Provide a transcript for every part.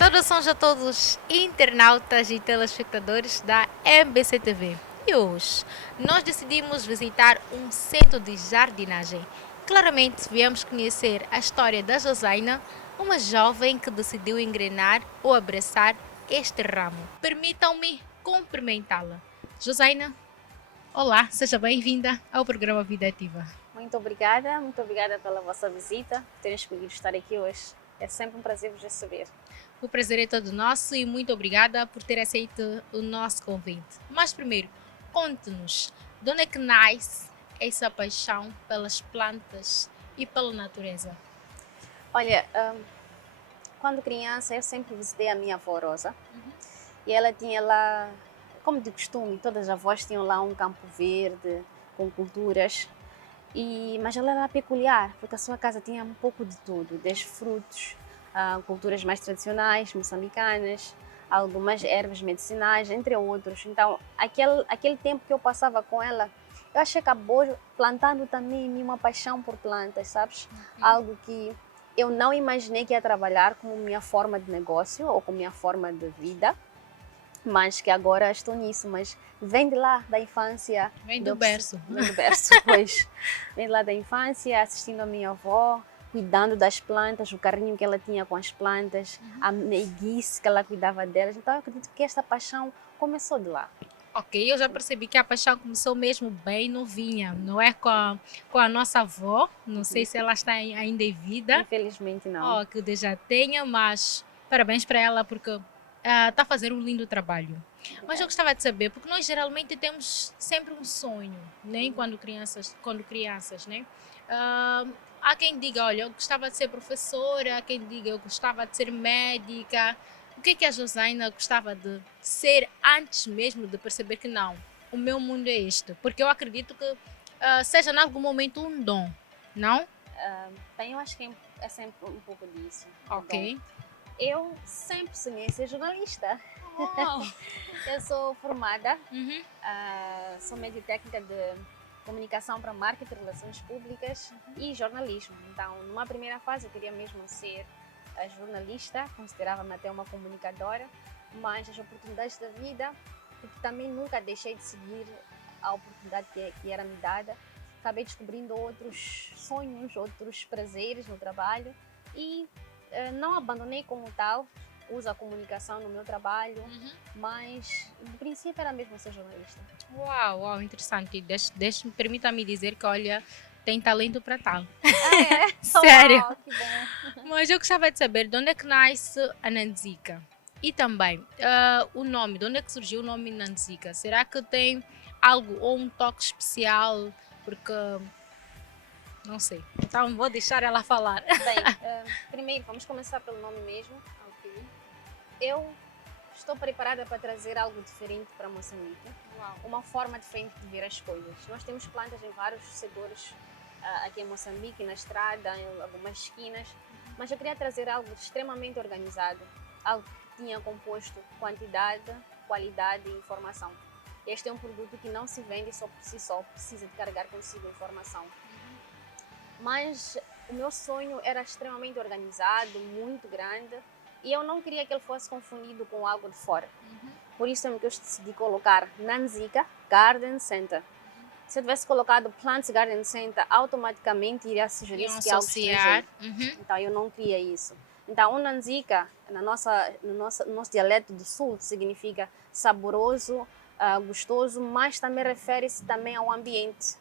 Saudações a todos internautas e telespectadores da MBC TV. E hoje nós decidimos visitar um centro de jardinagem. Claramente viemos conhecer a história da Josaina, uma jovem que decidiu engrenar ou abraçar este ramo. Permitam-me cumprimentá-la. Josaina, olá, seja bem-vinda ao programa Vida Ativa. Muito obrigada pela vossa visita, por terem escolhido estar aqui hoje. É sempre um prazer vos receber. O prazer é todo nosso e muito obrigada por ter aceito o nosso convite. Mas primeiro, conte-nos, de onde é que nasce essa paixão pelas plantas e pela natureza? Olha, quando criança eu sempre visitei a minha avó Rosa e ela tinha lá, como de costume, todas as avós tinham lá um campo verde com culturas. Mas ela era peculiar, porque a sua casa tinha um pouco de tudo, desde frutos, culturas mais tradicionais, moçambicanas, algumas ervas medicinais, entre outros. Então, aquele tempo que eu passava com ela, eu acho que acabou plantando também em mim uma paixão por plantas, sabes? Algo que eu não imaginei que ia trabalhar como minha forma de negócio ou como minha forma de vida, mas que agora estou nisso, mas vem de lá, da infância. Vem do berço. Vem do berço, pois. Vem de lá da infância, assistindo a minha avó, cuidando das plantas, o carinho que ela tinha com as plantas, a meiguice que ela cuidava delas. Então eu acredito que esta paixão começou de lá. Ok, eu já percebi que a paixão começou mesmo bem novinha, não é com a nossa avó, não sei se ela está ainda em vida. Infelizmente não. Oh, que Deus já tenha, mas parabéns para ela porque está a fazer um lindo trabalho. Mas eu gostava de saber, porque nós geralmente temos sempre um sonho, né? Quando crianças, né? Há quem diga, olha, eu gostava de ser professora, há quem diga, eu gostava de ser médica. O que é que a Josaina gostava de ser antes mesmo de perceber que não, o meu mundo é este? Porque eu acredito que seja em algum momento um dom, não? Bem, eu acho que é sempre um pouco disso. Ok. Bom, eu sempre sonhei ser jornalista. Uau. Eu sou formada, sou média técnica de comunicação para marketing, relações públicas e jornalismo. Então, numa primeira fase, eu queria mesmo ser jornalista, considerava-me até uma comunicadora, mas as oportunidades da vida, porque também nunca deixei de seguir a oportunidade que era me dada, acabei descobrindo outros sonhos, outros prazeres no trabalho e não abandonei como tal. Uso a comunicação no meu trabalho, mas no princípio era mesmo ser jornalista. Uau, interessante. Permita-me dizer que, olha, tem talento para tal. Ah, é? Sério. Oh, que bom. Mas eu gostava de saber de onde é que nasce a Nanzica. E também, o nome, de onde é que surgiu o nome Nanzica? Será que tem algo ou um toque especial? Porque, não sei. Então vou deixar ela falar. Bem, primeiro vamos começar pelo nome mesmo. Eu estou preparada para trazer algo diferente para Moçambique. Uau. Uma forma diferente de ver as coisas. Nós temos plantas em vários setores aqui em Moçambique, na estrada, em algumas esquinas, mas eu queria trazer algo extremamente organizado, algo que tinha composto quantidade, qualidade e informação. Este é um produto que não se vende só por si só, precisa de carregar consigo informação. Mas o meu sonho era extremamente organizado, muito grande, e eu não queria que ele fosse confundido com algo de fora. Por isso é que eu decidi colocar Nanzica Garden Center. Se eu tivesse colocado Plants Garden Center, automaticamente iria sugerir que é algo estrangeiro. Então eu não queria isso. Então o Nanzica, no nosso dialeto do sul, significa saboroso, gostoso, mas também refere-se também ao ambiente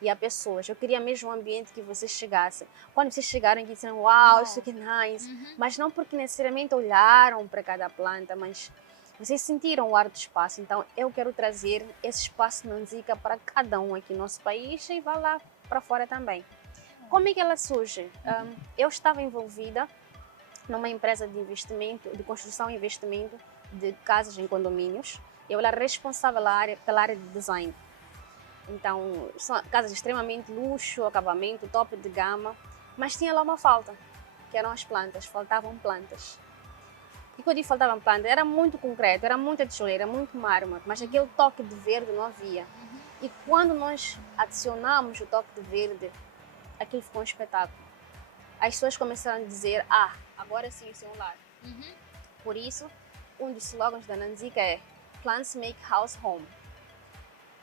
e a pessoas. Eu queria mesmo um ambiente que vocês chegassem. Quando vocês chegaram aqui, disseram, uau, isso aqui é nice. Mas não porque necessariamente olharam para cada planta, mas vocês sentiram o ar do espaço. Então eu quero trazer esse espaço Nanzica para cada um aqui no nosso país e vá lá para fora também. Como é que ela surge? Eu estava envolvida numa empresa de investimento, de construção e investimento de casas em condomínios. Eu era responsável pela área de design. Então, são casas de extremamente luxo, acabamento, top de gama, mas tinha lá uma falta, que eram as plantas, faltavam plantas. E quando eu digo faltavam plantas, era muito concreto, era muita tijoleira, muito mármore, mas aquele toque de verde não havia. E quando nós adicionamos o toque de verde, aquilo ficou um espetáculo. As pessoas começaram a dizer, agora sim, o seu lar. Por isso, um dos slogans da Nanzica é Plants make house home.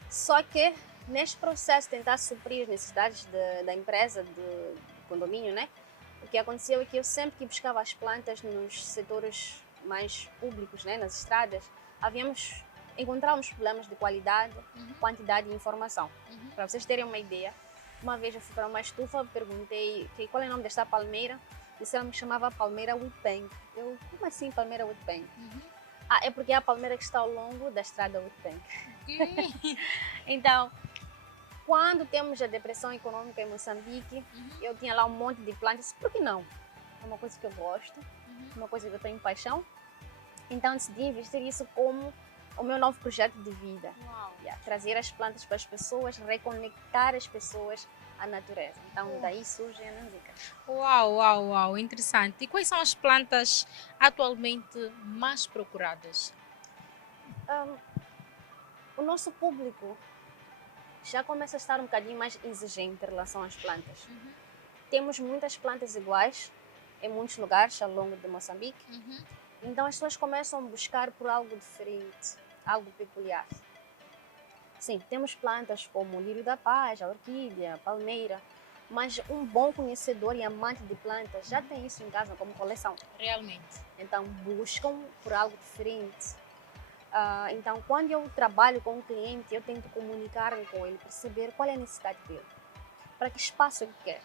Só que neste processo de tentar suprir as necessidades da empresa, do condomínio, né? O que aconteceu é que eu sempre que buscava as plantas nos setores mais públicos, né? Nas estradas, encontrávamos problemas de qualidade, quantidade e informação. Para vocês terem uma ideia, uma vez eu fui para uma estufa, perguntei qual é o nome desta palmeira, disseram que chamava palmeira Wheatbank. Eu, como assim palmeira Wheatbank? É porque é a palmeira que está ao longo da estrada Wheatbank. Então, quando temos a depressão econômica em Moçambique, eu tinha lá um monte de plantas, por que não? É uma coisa que eu gosto, uma coisa que eu tenho paixão. Então decidi investir isso como o meu novo projeto de vida. Trazer as plantas para as pessoas, reconectar as pessoas à natureza. Então daí surge a Nanzica. Uau, interessante. E quais são as plantas atualmente mais procuradas? O nosso público já começa a estar um bocadinho mais exigente em relação às plantas. Temos muitas plantas iguais em muitos lugares ao longo de Moçambique. Então as pessoas começam a buscar por algo diferente, algo peculiar. Sim, temos plantas como o lírio da paz, a orquídea, a palmeira, mas um bom conhecedor e amante de plantas já tem isso em casa como coleção. Realmente. Então buscam por algo diferente. Então quando eu trabalho com um cliente, eu tento comunicar-me com ele, perceber qual é a necessidade dele, para que espaço ele quer.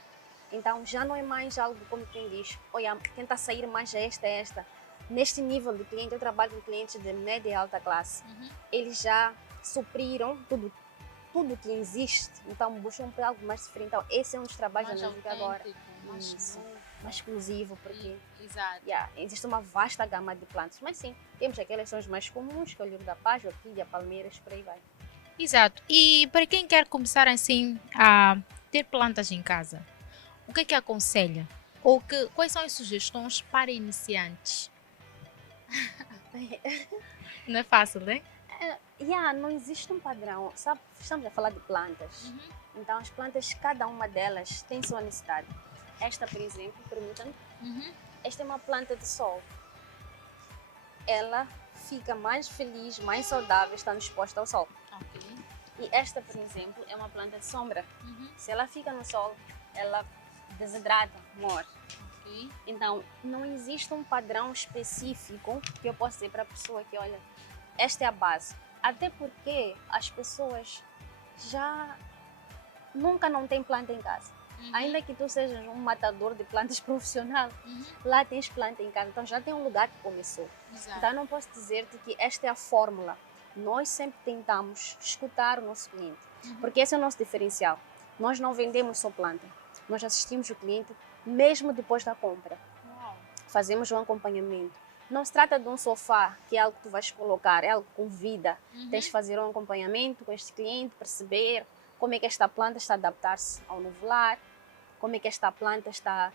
Então já não é mais algo como quem diz, olha, tenta sair mais esta. Neste nível de cliente, eu trabalho com clientes de média e alta classe. Eles já supriram tudo que existe, então buscam por algo mais diferente. Então esse é um dos trabalhos da Nanzica agora. Mais exclusivo, porque existe uma vasta gama de plantas. Mas sim, temos aquelas são as mais comuns, que é o lírio da paz, a orquídea, palmeiras, por aí vai. Exato. E para quem quer começar assim a ter plantas em casa, o que aconselha? Ou quais são as sugestões para iniciantes? Não é fácil, né? Não existe um padrão, sabe? Estamos a falar de plantas. Então as plantas, cada uma delas tem sua necessidade. Esta, por exemplo, permitam-me, esta é uma planta de sol. Ela fica mais feliz, mais saudável estando exposta ao sol. E esta, por exemplo, é uma planta de sombra. Se ela fica no sol, ela desidrata, morre. Então, não existe um padrão específico que eu possa dizer para a pessoa que, olha, esta é a base. Até porque as pessoas já nunca não têm planta em casa. Ainda que tu sejas um matador de plantas profissional, lá tens planta em casa. Então já tem um lugar que começou. Então eu não posso dizer-te que esta é a fórmula. Nós sempre tentamos escutar o nosso cliente. Porque esse é o nosso diferencial. Nós não vendemos só planta. Nós assistimos o cliente mesmo depois da compra. Fazemos um acompanhamento. Não se trata de um sofá, que é algo que tu vais colocar, é algo com vida. Tens de fazer um acompanhamento com este cliente, perceber como é que esta planta está a adaptar-se ao novo lar, como é que esta planta está...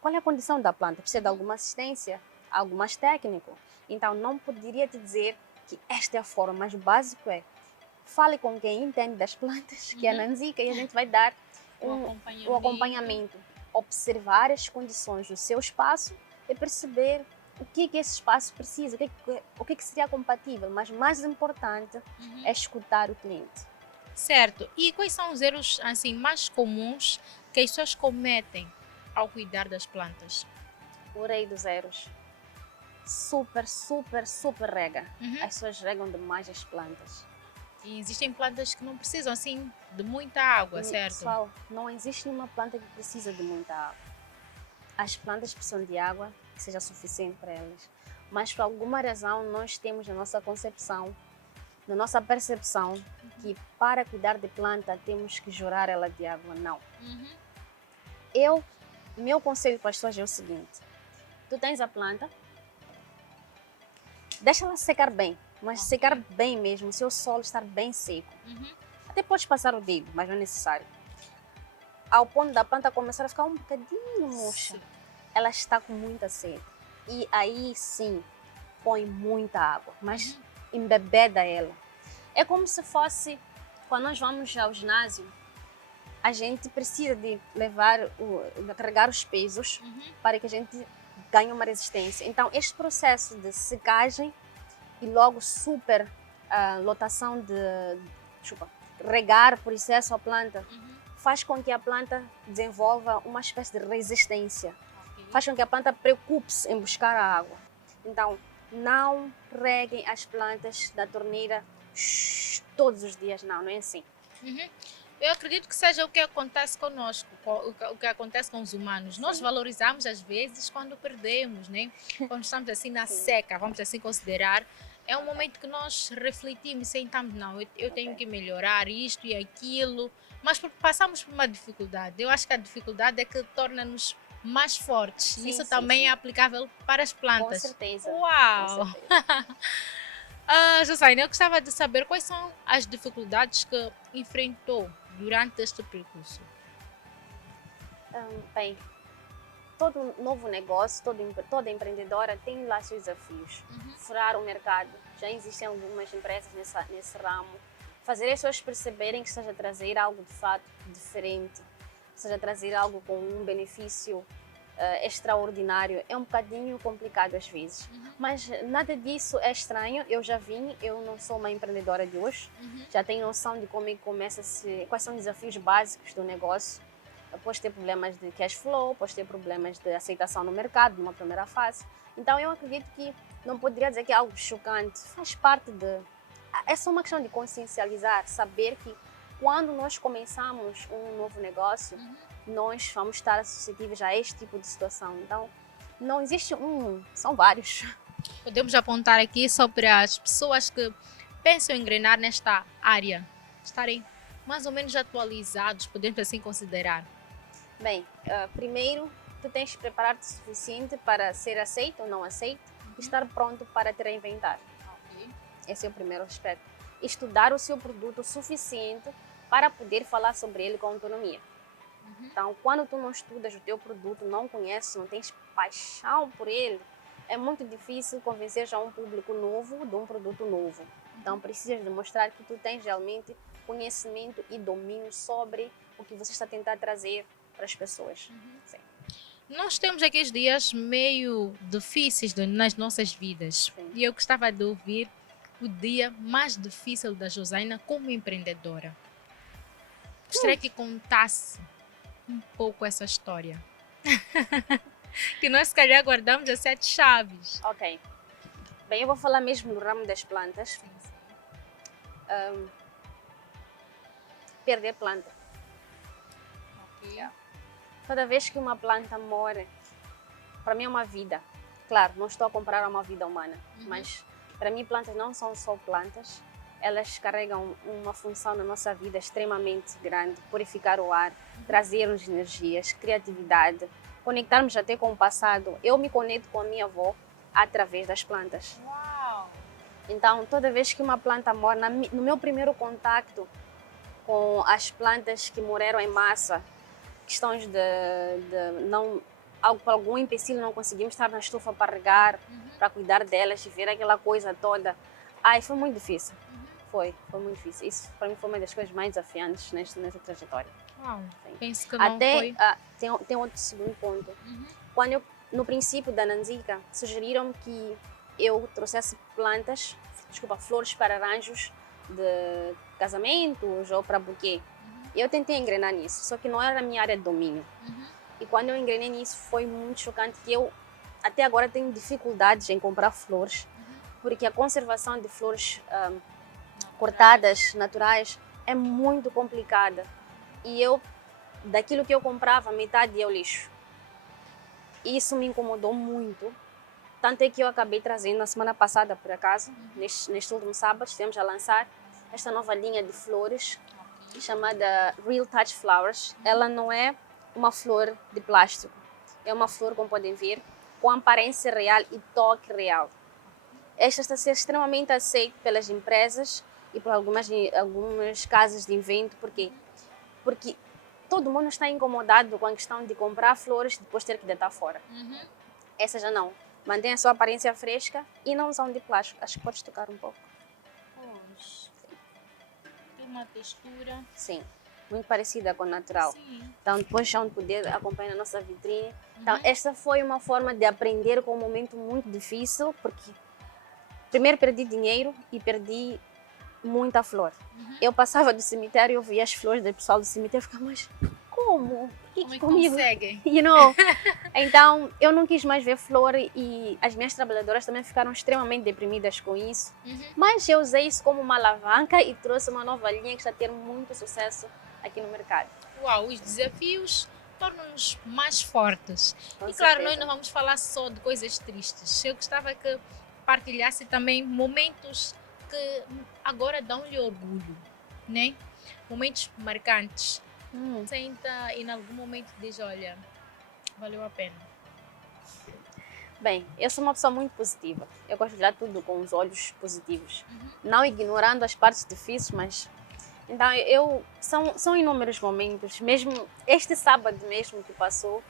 qual é a condição da planta? Precisa de alguma assistência, algo mais técnico. Então, não poderia te dizer que esta é a forma, mas o básico é fale com quem entende das plantas, que é a Nanzica, e a gente vai dar um acompanhamento. Observar as condições do seu espaço e perceber o que esse espaço precisa, o que seria compatível, mas mais importante é escutar o cliente. Certo. E quais são os erros assim, mais comuns que as pessoas cometem ao cuidar das plantas? O rei dos erros. Super rega. As pessoas regam demais as plantas. E existem plantas que não precisam assim de muita água, certo? Pessoal, não existe nenhuma planta que precisa de muita água. As plantas precisam de água que seja suficiente para elas. Mas por alguma razão nós temos na nossa concepção, na nossa percepção, que para cuidar de planta temos que jurar ela de água. Não. Meu conselho para as pessoas é o seguinte: tu tens a planta, deixa ela secar bem, mas secar bem mesmo, se o solo estar bem seco. Até podes passar o dedo, mas não é necessário. Ao ponto da planta começar a ficar um bocadinho murcha, ela está com muita sede. E aí sim, põe muita água, mas embebeda ela. É como se fosse, quando nós vamos ao ginásio, a gente precisa de carregar os pesos para que a gente ganham uma resistência. Então, este processo de secagem e logo super lotação desculpa, regar por excesso a planta, faz com que a planta desenvolva uma espécie de resistência. Faz com que a planta preocupe-se em buscar a água. Então, não reguem as plantas da torneira todos os dias, não é assim. Eu acredito que seja o que acontece conosco, o que acontece com os humanos. Sim. Nós valorizamos às vezes quando perdemos, né? Quando estamos assim na seca, vamos assim considerar. É um momento que nós refletimos e sentamos, não, eu tenho que melhorar isto e aquilo, mas porque passamos por uma dificuldade. Eu acho que a dificuldade é que torna-nos mais fortes. Sim, isso sim, também é aplicável para as plantas. Com certeza. Uau! Com certeza. Josaine, eu gostava de saber quais são as dificuldades que enfrentou durante este percurso. Bem, todo novo negócio, toda empreendedora tem lá seus desafios. Furar o mercado, já existem algumas empresas nesse ramo. Fazer as pessoas perceberem que seja trazer algo de fato diferente, seja trazer algo com um benefício extraordinário, é um bocadinho complicado às vezes. Mas nada disso é estranho, eu já vim, eu não sou uma empreendedora de hoje, já tenho noção de como é que quais são os desafios básicos do negócio. Podes ter problemas de cash flow, podes ter problemas de aceitação no mercado, numa primeira fase. Então eu acredito que não poderia dizer que é algo chocante, faz parte de... É só uma questão de consciencializar, saber que quando nós começamos um novo negócio, nós vamos estar suscetíveis a este tipo de situação. Então, não existe são vários. Podemos apontar aqui sobre as pessoas que pensam em engrenar nesta área, estarem mais ou menos atualizados, podemos assim considerar. Bem, primeiro, tu tens que preparar-te o suficiente para ser aceito ou não aceito e estar pronto para te reinventar. Esse é o primeiro aspecto. Estudar o seu produto o suficiente para poder falar sobre ele com autonomia. Então, quando tu não estudas o teu produto, não conheces, não tens paixão por ele, é muito difícil convencer já um público novo de um produto novo. Então, precisas demonstrar que tu tens realmente conhecimento e domínio sobre o que você está a tentar trazer para as pessoas. Sim. Nós temos aqueles dias meio difíceis nas nossas vidas. Sim. E eu gostava de ouvir o dia mais difícil da Josaina como empreendedora. Gostaria que contasse um pouco essa história. Que nós, se calhar, guardamos as 7 chaves. Ok. Bem, eu vou falar mesmo no ramo das plantas. Perder planta. Toda vez que uma planta morre, para mim é uma vida. Claro, não estou a comparar uma vida humana, mas para mim plantas não são só plantas. Elas carregam uma função na nossa vida extremamente grande, purificar o ar, trazer-nos energias, criatividade, conectarmos até com o passado. Eu me conecto com a minha avó através das plantas. Uau! Então, toda vez que uma planta morre, no meu primeiro contacto com as plantas que morreram em massa, questões de não, por algum empecilho não conseguimos estar na estufa para regar, para cuidar delas e ver aquela coisa toda. Ai, foi muito difícil. Foi muito difícil. Isso para mim foi uma das coisas mais desafiantes nessa trajetória. Uau, penso que não até foi. Tem outro segundo ponto. Quando no princípio da Nanzica, sugeriram que eu trouxesse flores para arranjos de casamentos ou para buquê. Eu tentei engrenar nisso, só que não era a minha área de domínio. E quando eu engrenei nisso foi muito chocante que eu até agora tenho dificuldades em comprar flores, porque a conservação de flores cortadas, naturais, é muito complicada. E daquilo que eu comprava, metade é o lixo. Isso me incomodou muito. Tanto é que eu acabei trazendo na semana passada, por acaso, neste último sábado, estivemos a lançar esta nova linha de flores, chamada Real Touch Flowers. Ela não é uma flor de plástico, é uma flor, como podem ver, com aparência real e toque real. Esta está a ser extremamente aceita pelas empresas e por algumas casas de evento. Por quê? Porque todo mundo está incomodado com a questão de comprar flores e depois ter que deitar fora. Essa já não. Mantém a sua aparência fresca e não são de plástico. Acho que podes tocar um pouco. Tem uma textura. Sim, muito parecida com o natural. Sim. Então, depois vão poder acompanhar a nossa vitrine. Então, esta foi uma forma de aprender com um momento muito difícil, porque primeiro perdi dinheiro e perdi muita flor. Eu passava do cemitério, eu via as flores do pessoal do cemitério e ficava, mas como? Por que Como é que comigo? conseguem? You know? Então, eu não quis mais ver flor e as minhas trabalhadoras também ficaram extremamente deprimidas com isso. Mas eu usei isso como uma alavanca e trouxe uma nova linha que está a ter muito sucesso aqui no mercado. Uau, os desafios tornam-nos mais fortes. Com E claro, certeza. nós não vamos falar só de coisas tristes. Eu gostava que partilhasse também momentos que agora dão-lhe orgulho, né? Momentos marcantes. Senta e em algum momento diz, olha, valeu a pena. Bem, eu sou uma pessoa muito positiva. Eu gosto de olhar tudo com os olhos positivos. Não ignorando as partes difíceis, mas... Então, são inúmeros momentos. Mesmo este sábado mesmo que passou,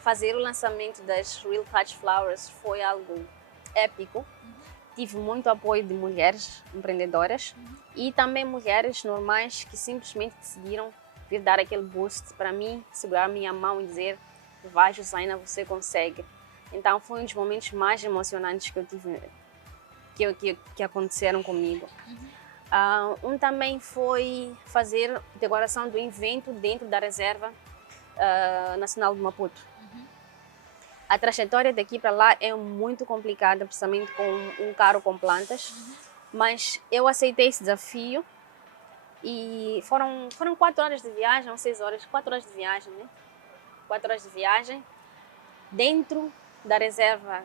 fazer o lançamento das Real Touch Flowers foi algo épico. Tive muito apoio de mulheres empreendedoras e também mulheres normais que simplesmente decidiram vir dar aquele boost para mim, segurar a minha mão e dizer: vai, Josaina, você consegue. Então foi um dos momentos mais emocionantes que eu tive, que aconteceram comigo. Também foi fazer decoração do evento dentro da Reserva Nacional de Maputo. A trajetória daqui para lá é muito complicada, principalmente com um carro com plantas, mas eu aceitei esse desafio e foram 4 horas de viagem, ou 6 horas, 4 horas de viagem, né? 4 horas de viagem dentro da reserva.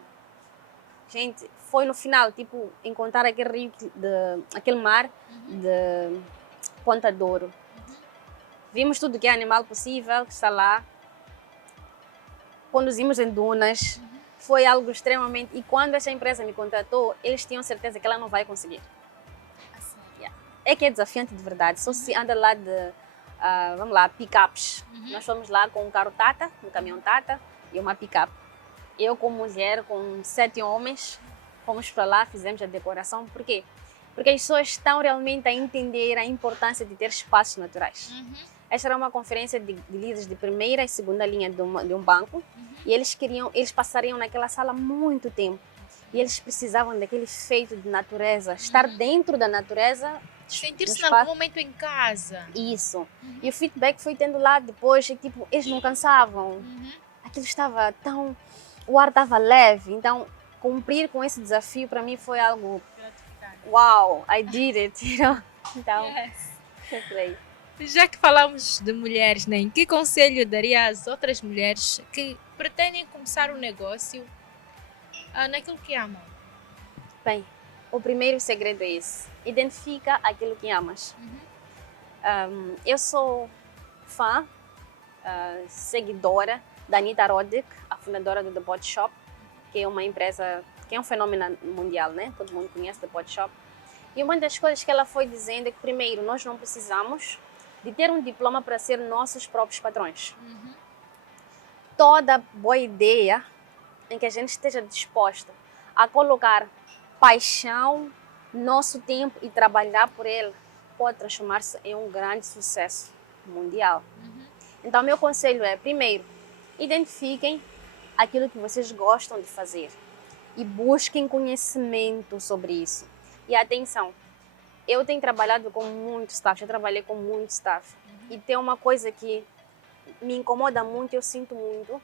Gente, foi no final, tipo, encontrar aquele rio, aquele mar de Ponta Douro. Vimos tudo que é animal possível que está lá. Conduzimos em dunas. Foi algo extremamente... E quando essa empresa me contratou, eles tinham certeza que ela não vai conseguir. É que é desafiante de verdade. Só se anda lá de, vamos lá, pick-ups. Nós fomos lá com um carro Tata, um caminhão Tata e uma pick-up. Eu como mulher, com 7 homens, fomos para lá, fizemos a decoração. Por quê? Porque as pessoas estão realmente a entender a importância de ter espaços naturais. Esta era uma conferência de líderes de primeira e segunda linha de um banco. E eles passariam naquela sala muito tempo. E eles precisavam daquele efeito de natureza, estar dentro da natureza. Sentir-se em algum momento em casa. Isso. E o feedback foi tendo lá depois, e, tipo, eles não cansavam. Aquilo estava tão... O ar estava leve. Então, cumprir com esse desafio para mim foi algo... Wow, I did it. You know? Então, eu falei. Já que falamos de mulheres, né? Que conselho daria às outras mulheres que pretendem começar um negócio naquilo que amam? Bem, o primeiro segredo é esse. Identifica aquilo que amas. Eu sou fã, seguidora da Anita Roddick, a fundadora do The Body Shop, que é uma empresa, que é um fenômeno mundial, né? Todo mundo conhece The Body Shop. E uma das coisas que ela foi dizendo é que, primeiro, nós não precisamos de ter um diploma para ser nossos próprios patrões. Toda boa ideia em que a gente esteja disposta a colocar paixão, nosso tempo e trabalhar por ele, pode transformar-se em um grande sucesso mundial. Então, meu conselho é, primeiro, identifiquem aquilo que vocês gostam de fazer e busquem conhecimento sobre isso. E atenção, eu tenho trabalhado com muito staff, já trabalhei com muito staff. E tem uma coisa que me incomoda muito, eu sinto muito,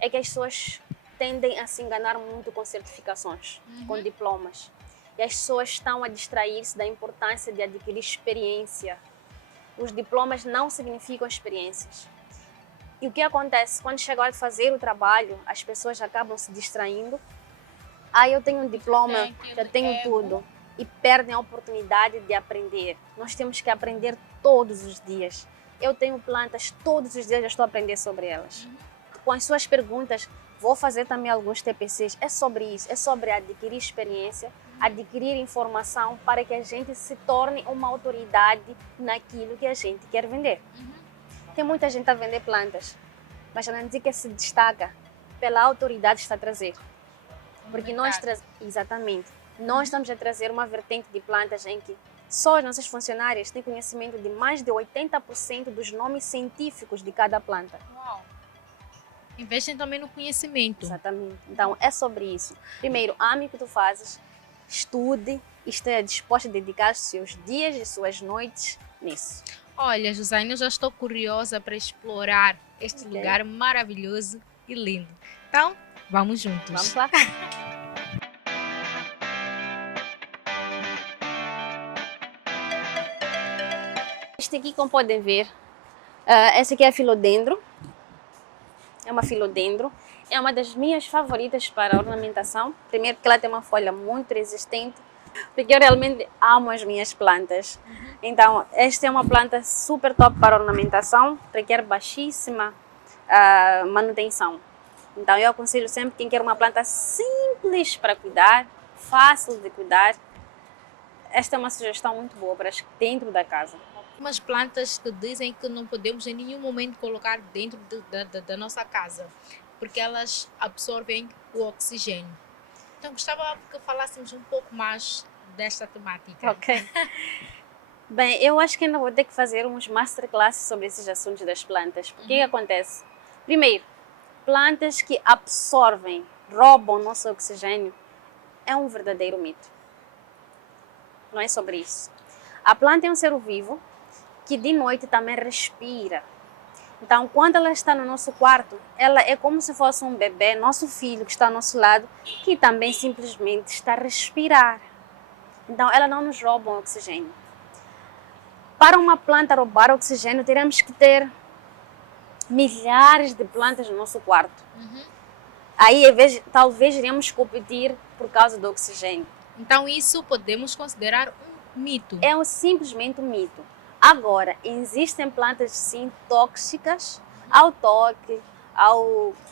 é que as pessoas tendem a se enganar muito com certificações, com diplomas. E as pessoas estão a distrair-se da importância de adquirir experiência. Os diplomas não significam experiências. E o que acontece? Quando chega a hora de fazer o trabalho, as pessoas acabam se distraindo. Eu tenho um diploma, já tenho tudo. E perdem a oportunidade de aprender. Nós temos que aprender todos os dias. Eu tenho plantas, todos os dias eu estou a aprender sobre elas. Com as suas perguntas, vou fazer também alguns TPCs. É sobre isso, é sobre adquirir experiência, adquirir informação para que a gente se torne uma autoridade naquilo que a gente quer vender. Tem muita gente a vender plantas, mas a gente que se destaca pela autoridade que está a trazer. Porque nós exatamente, nós estamos a trazer uma vertente de plantas em que Só as nossas funcionárias têm conhecimento de mais de 80% dos nomes científicos de cada planta. Uau! Investem também no conhecimento. Exatamente. Então, é sobre isso. Primeiro, ame o que tu fazes, estude e esteja disposta a dedicar os seus dias e suas noites nisso. Olha, Josiane, eu já estou curiosa para explorar este lugar maravilhoso e lindo. Então, vamos juntos. Vamos lá? Este aqui, como podem ver, essa aqui é a filodendro. É uma filodendro. É uma das minhas favoritas para ornamentação. Primeiro porque ela tem uma folha muito resistente, porque eu realmente amo as minhas plantas. Então, esta é uma planta super top para ornamentação, requer baixíssima manutenção. Então, eu aconselho sempre quem quer uma planta simples para cuidar, fácil de cuidar. Esta é uma sugestão muito boa para dentro da casa. Umas plantas que dizem que não podemos em nenhum momento colocar dentro da nossa casa, porque elas absorvem o oxigênio. Então, gostava que falássemos um pouco mais desta temática. Ok. Bem, eu acho que ainda vou ter que fazer uns masterclasses sobre esses assuntos das plantas. Porque o que acontece? Primeiro, plantas que absorvem, roubam nosso oxigênio, é um verdadeiro mito. Não é sobre isso. A planta é um ser vivo que de noite também respira. Então, quando ela está no nosso quarto, ela é como se fosse um bebê, nosso filho que está ao nosso lado, que também simplesmente está a respirar. Então, ela não nos rouba o oxigênio. Para uma planta roubar oxigênio, teremos que ter milhares de plantas no nosso quarto. Aí, talvez iremos competir por causa do oxigênio. Então, isso podemos considerar um mito. É simplesmente um mito. Agora, existem plantas sim tóxicas ao toque,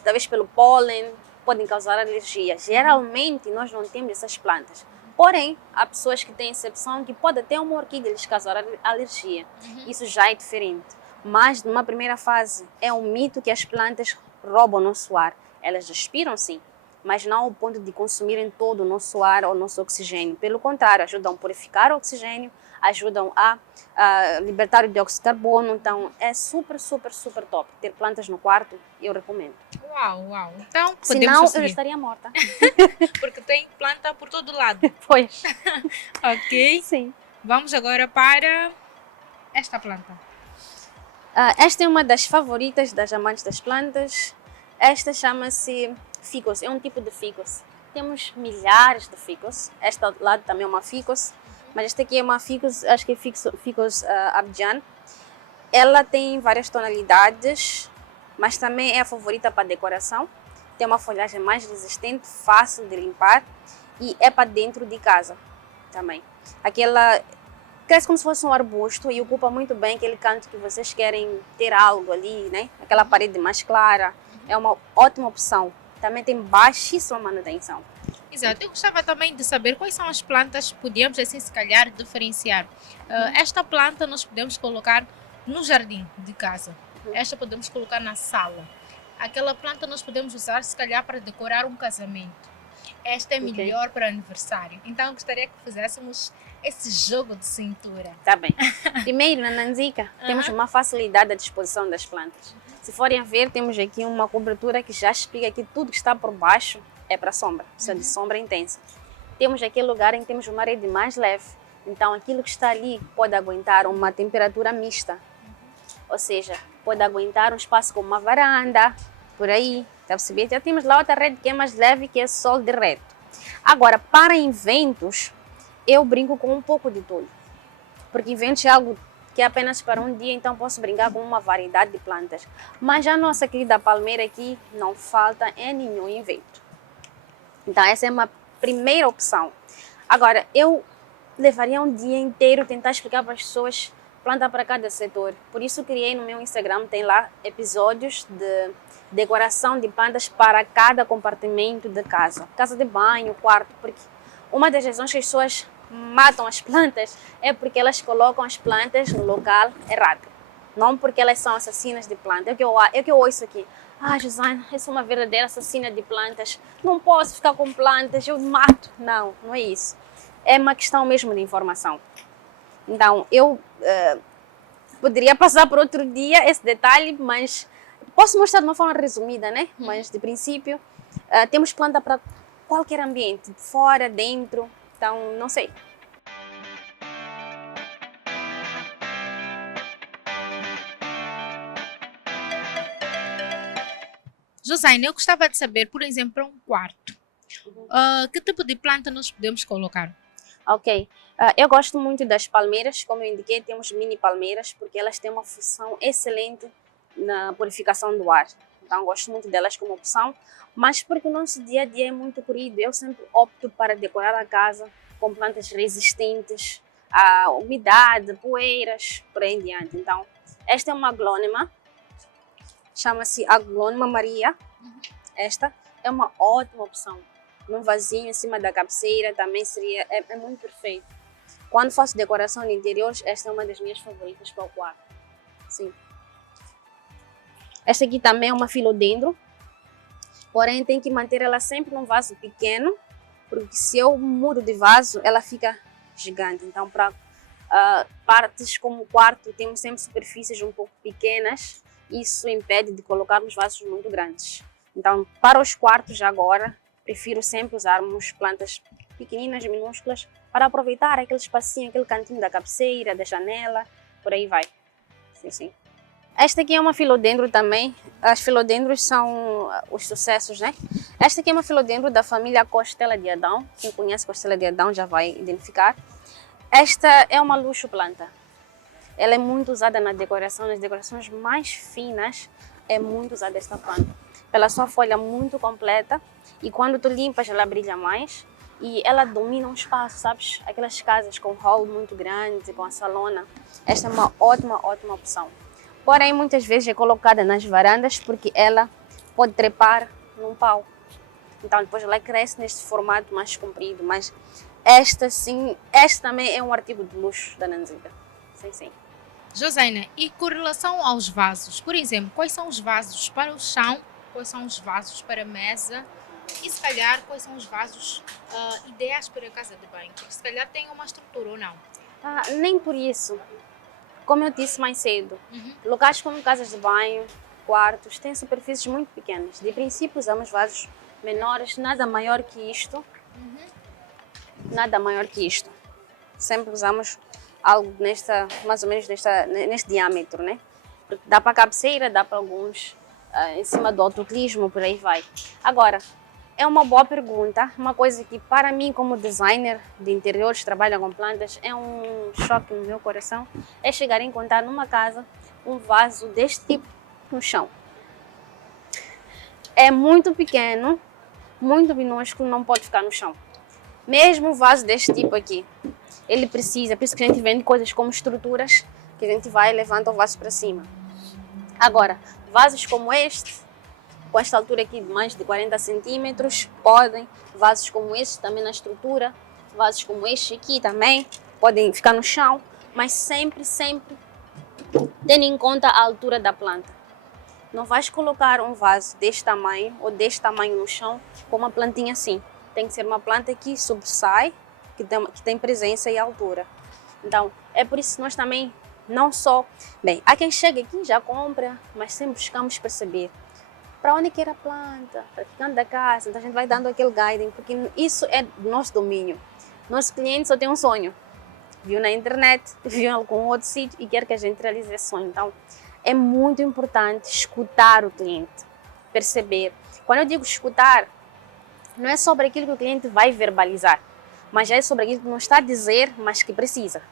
talvez pelo pólen, podem causar alergia. Geralmente, nós não temos essas plantas. Porém, há pessoas que têm exceção que pode até uma orquídea lhes causar alergia. Isso já é diferente. Mas, numa primeira fase, é um mito que as plantas roubam nosso ar. Elas respiram sim, mas não ao ponto de consumirem todo o nosso ar ou nosso oxigênio. Pelo contrário, ajudam a purificar o oxigênio, ajudam a libertar o dióxido de carbono. Então, é super, super, super top. Ter plantas no quarto, eu recomendo. Uau! Então, podemos Senão, prosseguir. eu estaria morta. Porque tem planta por todo lado. Pois. Ok? Sim. Vamos agora para esta planta. Esta é uma das favoritas das amantes das plantas. Esta chama-se ficus, é um tipo de ficus. Temos milhares de ficus. Esta lado também é uma ficus, mas esta aqui é uma ficus, acho que é ficus abidjan. Ela tem várias tonalidades, mas também é a favorita para decoração. Tem uma folhagem mais resistente, fácil de limpar e é para dentro de casa também. Aquela cresce como se fosse um arbusto e ocupa muito bem aquele canto que vocês querem ter algo ali, né? Aquela parede mais clara. É uma ótima opção. Também tem baixíssima manutenção. Exato. Eu gostava também de saber quais são as plantas que podíamos, assim, se calhar, diferenciar. Esta planta nós podemos colocar no jardim de casa. Esta podemos colocar na sala. Aquela planta nós podemos usar, se calhar, para decorar um casamento. Esta é melhor para aniversário. Então, eu gostaria que fizéssemos esse jogo de cintura. Tá bem. Primeiro, na Nanzica, temos uma facilidade da disposição das plantas. Se forem a ver, temos aqui uma cobertura que já explica que tudo que está por baixo é para sombra, precisa de sombra intensa. Temos aquele lugar em que temos uma rede mais leve, então aquilo que está ali pode aguentar uma temperatura mista. Ou seja, pode aguentar um espaço como uma varanda, por aí, tá percebendo? Já temos lá outra rede que é mais leve, que é sol direto. Agora, para inventos, eu brinco com um pouco de tudo, porque inventos é algo que é apenas para um dia, então posso brincar com uma variedade de plantas. Mas a nossa querida palmeira aqui não falta em nenhum invento. Então essa é uma primeira opção. Agora, eu levaria um dia inteiro tentar explicar para as pessoas planta para cada setor. Por isso criei no meu Instagram, tem lá episódios de decoração de plantas para cada compartimento de casa. Casa de banho, quarto, porque uma das razões que as pessoas matam as plantas é porque elas colocam as plantas no local errado. Não porque elas são assassinas de plantas. É o que eu ouço aqui. Josiane, eu sou uma verdadeira assassina de plantas. Não posso ficar com plantas, eu mato. Não, não é isso. É uma questão mesmo de informação. Então, eu poderia passar por outro dia esse detalhe, mas posso mostrar de uma forma resumida, né? Mas, de princípio, temos planta para qualquer ambiente, fora, dentro, então, não sei. Josiane, eu gostava de saber, por exemplo, para um quarto, que tipo de planta nós podemos colocar? Ok. Eu gosto muito das palmeiras, como eu indiquei, temos mini palmeiras, porque elas têm uma função excelente na purificação do ar. Então, gosto muito delas como opção, mas porque o nosso dia a dia é muito corrido, eu sempre opto para decorar a casa com plantas resistentes à umidade, poeiras, por aí em diante. Então, esta é uma aglônema, chama-se Aglônema Maria. Esta é uma ótima opção. Num vasinho em cima da cabeceira também seria, é muito perfeito. Quando faço decoração de interiores, esta é uma das minhas favoritas para o quarto. Sim. Esta aqui também é uma filodendro, porém tem que manter ela sempre num vaso pequeno, porque se eu mudo de vaso, ela fica gigante. Então, para partes como o quarto, temos sempre superfícies um pouco pequenas, isso impede de colocarmos vasos muito grandes. Então, para os quartos agora, prefiro sempre usarmos plantas pequeninas, minúsculas, para aproveitar aquele espacinho, aquele cantinho da cabeceira, da janela, por aí vai. Sim, sim. Esta aqui é uma filodendro também. As filodendros são os sucessos, né? Esta aqui é uma filodendro da família Costela de Adão. Quem conhece Costela de Adão já vai identificar. Esta é uma luxo planta. Ela é muito usada na decoração, nas decorações mais finas, é muito usada esta planta. Pela sua folha muito completa e quando tu limpas ela brilha mais e ela domina um espaço, sabes? Aquelas casas com hall muito grande, com a salona. Esta é uma ótima opção. Porém, muitas vezes é colocada nas varandas porque ela pode trepar num pau. Então, depois ela cresce neste formato mais comprido. Mas esta, sim, esta também é um artigo de luxo da Nanzida. Sim, sim. Josiane, e com relação aos vasos, por exemplo, quais são os vasos para o chão, quais são os vasos para a mesa e se calhar quais são os vasos ideais para a casa de banho? Porque se calhar tem uma estrutura ou não. Nem por isso. Como eu disse mais cedo, locais como casas de banho, quartos, têm superfícies muito pequenas. De princípio usamos vasos menores, nada maior que isto. Nada maior que isto. Sempre usamos algo mais ou menos neste diâmetro, né? Porque dá para a cabeceira, dá para alguns em cima do autoclismo, por aí vai. Agora, é uma boa pergunta, uma coisa que para mim como designer de interiores, trabalha com plantas, é um choque no meu coração, é chegar a encontrar numa casa um vaso deste tipo no chão. É muito pequeno, muito minúsculo, não pode ficar no chão. Mesmo um vaso deste tipo aqui, ele precisa, por isso que a gente vende coisas como estruturas, que a gente vai e levanta o vaso para cima. Agora, vasos como este, com esta altura aqui de mais de 40 centímetros, podem. Vasos como este também na estrutura, vasos como este aqui também, podem ficar no chão, mas sempre tendo em conta a altura da planta. Não vais colocar um vaso deste tamanho ou deste tamanho no chão com uma plantinha assim. Tem que ser uma planta que sobressai, que tem presença e altura. Então, é por isso que nós também não só... Bem, há quem chega aqui e já compra, mas sempre buscamos perceber para onde quer a planta, para que canto da casa. Então, a gente vai dando aquele guiding, porque isso é do nosso domínio. Nosso cliente só tem um sonho. Viu na internet, viu em algum outro sítio e quer que a gente realize esse sonho. Então, é muito importante escutar o cliente, perceber. Quando eu digo escutar, não é sobre aquilo que o cliente vai verbalizar, mas é sobre aquilo que não está a dizer, mas que precisa.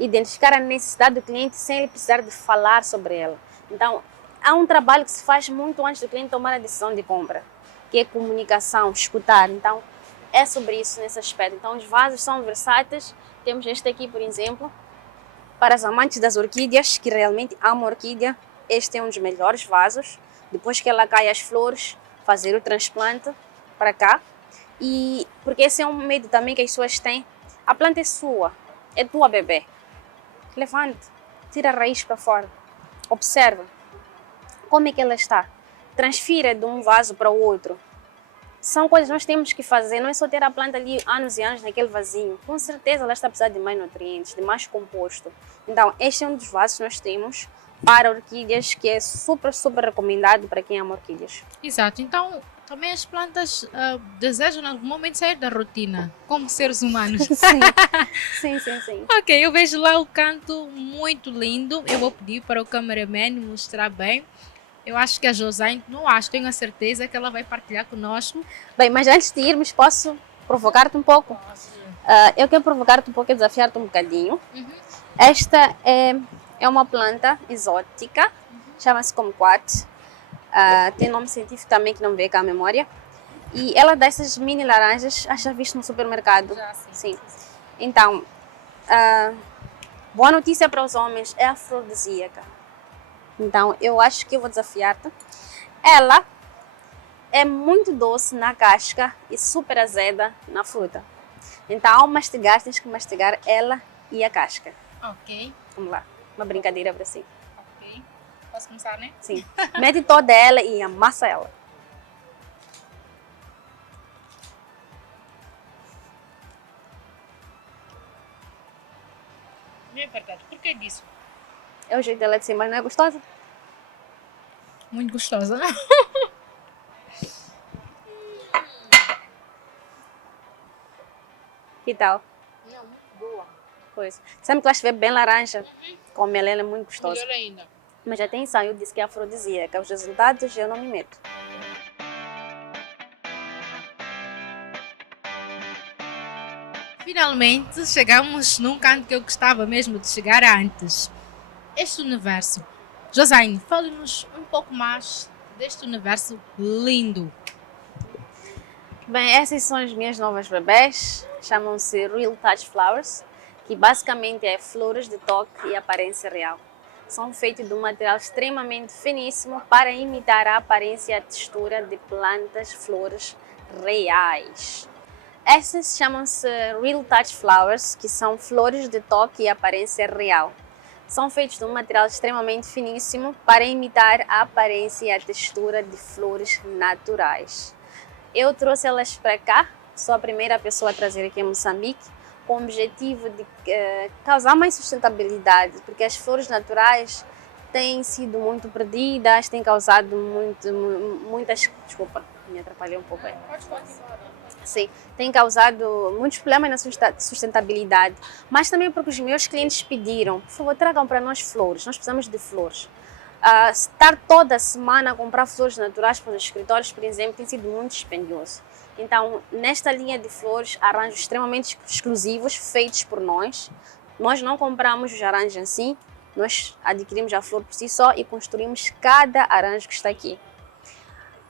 Identificar a necessidade do cliente sem ele precisar de falar sobre ela. Então, há um trabalho que se faz muito antes do cliente tomar a decisão de compra, que é comunicação, escutar. Então, é sobre isso nesse aspecto. Então, os vasos são versáteis. Temos este aqui, por exemplo, para os amantes das orquídeas, que realmente amam orquídea, este é um dos melhores vasos. Depois que ela cai as flores, fazer o transplante para cá. E porque esse é um medo também que as pessoas têm. A planta é sua, é tua, bebê. Levante, tira a raiz para fora, observa como é que ela está. Transfira de um vaso para o outro. são coisas que nós temos que fazer, não é só ter a planta ali anos e anos naquele vasinho. Com certeza ela está precisando de mais nutrientes, de mais composto. Então, este é um dos vasos que nós temos para orquídeas, que é super, super recomendado para quem ama orquídeas. Exato. Então, também as plantas desejam em algum momento sair da rotina, como seres humanos. Sim. Ok, eu vejo lá o canto muito lindo. Eu vou pedir para o cameraman mostrar bem. Eu acho que a Josiane, não acho, tenho a certeza que ela vai partilhar conosco. Bem, mas antes de irmos, posso provocar-te um pouco? Eu quero provocar-te um pouco e desafiar-te um bocadinho. Esta é uma planta exótica, chama-se kumquat. Tem nome científico também que não me veio cá à memória. E ela dá essas mini laranjas, acho que já viste no supermercado. Já, sim. Então, boa notícia para os homens, é afrodisíaca. Então, eu acho que eu vou desafiar-te. Ela é muito doce na casca e super azeda na fruta. Então, ao mastigar, tens que mastigar ela e a casca. Ok. Vamos lá, uma brincadeira para si. Ok. Posso começar, né? Sim. Mete toda ela e amassa ela. É verdade. Por que disso? É o jeito dela de ser, mas não é gostosa? Muito gostosa. Que tal? Não, muito boa. Pois. Sempre que ela estiver bem laranja, come ela é muito gostosa. Melhor ainda. Mas atenção, eu disse que é afrodisíaca. Os resultados eu não me meto. Finalmente chegamos num canto que eu gostava mesmo de chegar antes. Este universo. Josiane, fale-nos um pouco mais deste universo lindo. Bem, essas são as minhas novas bebés. Chamam-se Real Touch Flowers, que basicamente é flores de toque e aparência real. São feitos de um material extremamente finíssimo para imitar a aparência e a textura de plantas, flores reais. Essas chamam-se Real Touch Flowers, que são flores de toque e aparência real. São feitos de um material extremamente finíssimo para imitar a aparência e a textura de flores naturais. Eu trouxe elas para cá, sou a primeira pessoa a trazer aqui em Moçambique, com o objetivo de causar mais sustentabilidade, porque as flores naturais têm sido muito perdidas, têm causado muitas... Desculpa, me atrapalhei um pouco aí. Pode continuar. Sim, tem causado muitos problemas na sustentabilidade, mas também porque os meus clientes pediram, por favor, tragam para nós flores, nós precisamos de flores. Estar toda semana a comprar flores naturais para os escritórios, por exemplo, tem sido muito dispendioso. Então, nesta linha de flores, arranjos extremamente exclusivos, feitos por nós. Nós não compramos os arranjos em si, nós adquirimos a flor por si só e construímos cada arranjo que está aqui.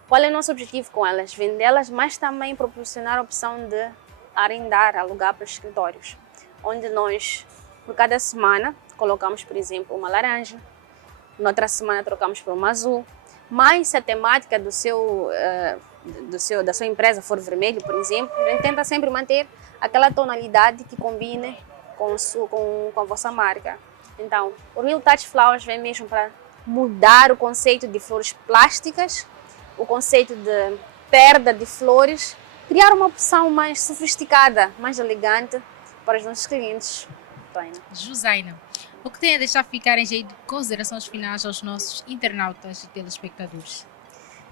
Qual é o nosso objetivo com elas? Vendê-las, mas também proporcionar a opção de arrendar, alugar para os escritórios, onde nós, por cada semana, colocamos, por exemplo, uma laranja, na outra semana trocamos por uma azul, mas se a temática da sua empresa for vermelho, por exemplo, a gente tenta sempre manter aquela tonalidade que combine com a vossa marca. Então, o Real Touch Flowers vem mesmo para mudar o conceito de flores plásticas, o conceito de perda de flores, criar uma opção mais sofisticada, mais elegante para os nossos clientes. Josaina, o que tem a deixar ficar em jeito de considerações finais aos nossos internautas e telespectadores?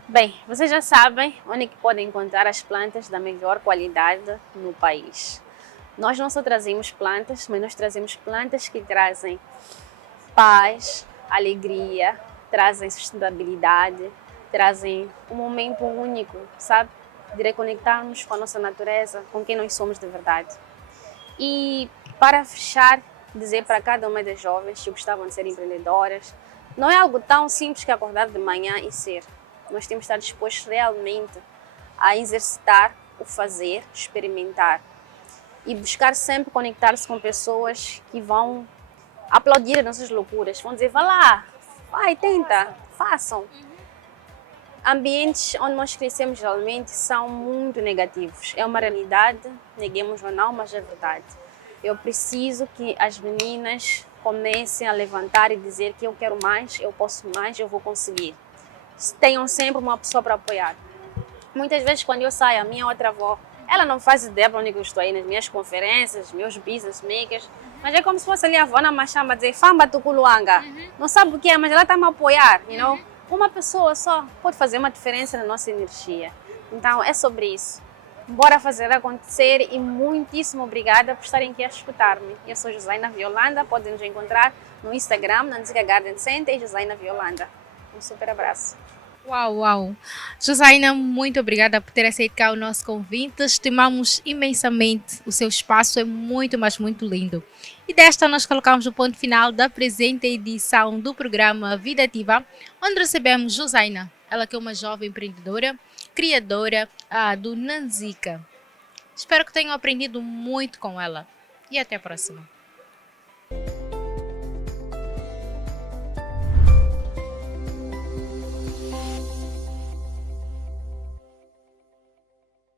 Bem, vocês já sabem onde é que podem encontrar as plantas da melhor qualidade no país. Nós não só trazemos plantas, mas nós trazemos plantas que trazem paz, alegria, trazem sustentabilidade, trazem um momento único, sabe? De reconectarmos com a nossa natureza, com quem nós somos de verdade. E para fechar, dizer para cada uma das jovens que gostavam de ser empreendedoras, não é algo tão simples que acordar de manhã e ser. Nós temos que estar dispostos realmente a exercitar o fazer, experimentar e buscar sempre conectar-se com pessoas que vão aplaudir as nossas loucuras, vão dizer, vá lá, vai, tenta, façam. Ambientes onde nós crescemos geralmente são muito negativos. É uma realidade, neguemos ou não, mas é verdade. Eu preciso que as meninas comecem a levantar e dizer que eu quero mais, eu posso mais, eu vou conseguir. Tenham sempre uma pessoa para apoiar. Muitas vezes quando eu saio, a minha outra avó, ela não faz ideia para onde eu estou aí nas minhas conferências, meus business makers, mas é como se fosse ali a avó na machamba dizer, famba tukuluanga. Não sabe o que é, mas ela está me a apoiar, you know? Uma pessoa só pode fazer uma diferença na nossa energia. Então é sobre isso. Bora fazer acontecer e muitíssimo obrigada por estarem aqui a escutar-me. Eu sou Josaina Violanda, podem nos encontrar no Instagram, na Nziga Garden Center e Josaina Violanda. Um super abraço. Uau, uau. Josaina, muito obrigada por ter aceitado o nosso convite. Estimamos imensamente o seu espaço, é muito, mas muito lindo. E desta nós colocamos o ponto final da presente edição do programa Vida Ativa, onde recebemos Josaina, ela que é uma jovem empreendedora, criadora do Nanzica. Espero que tenham aprendido muito com ela e até a próxima.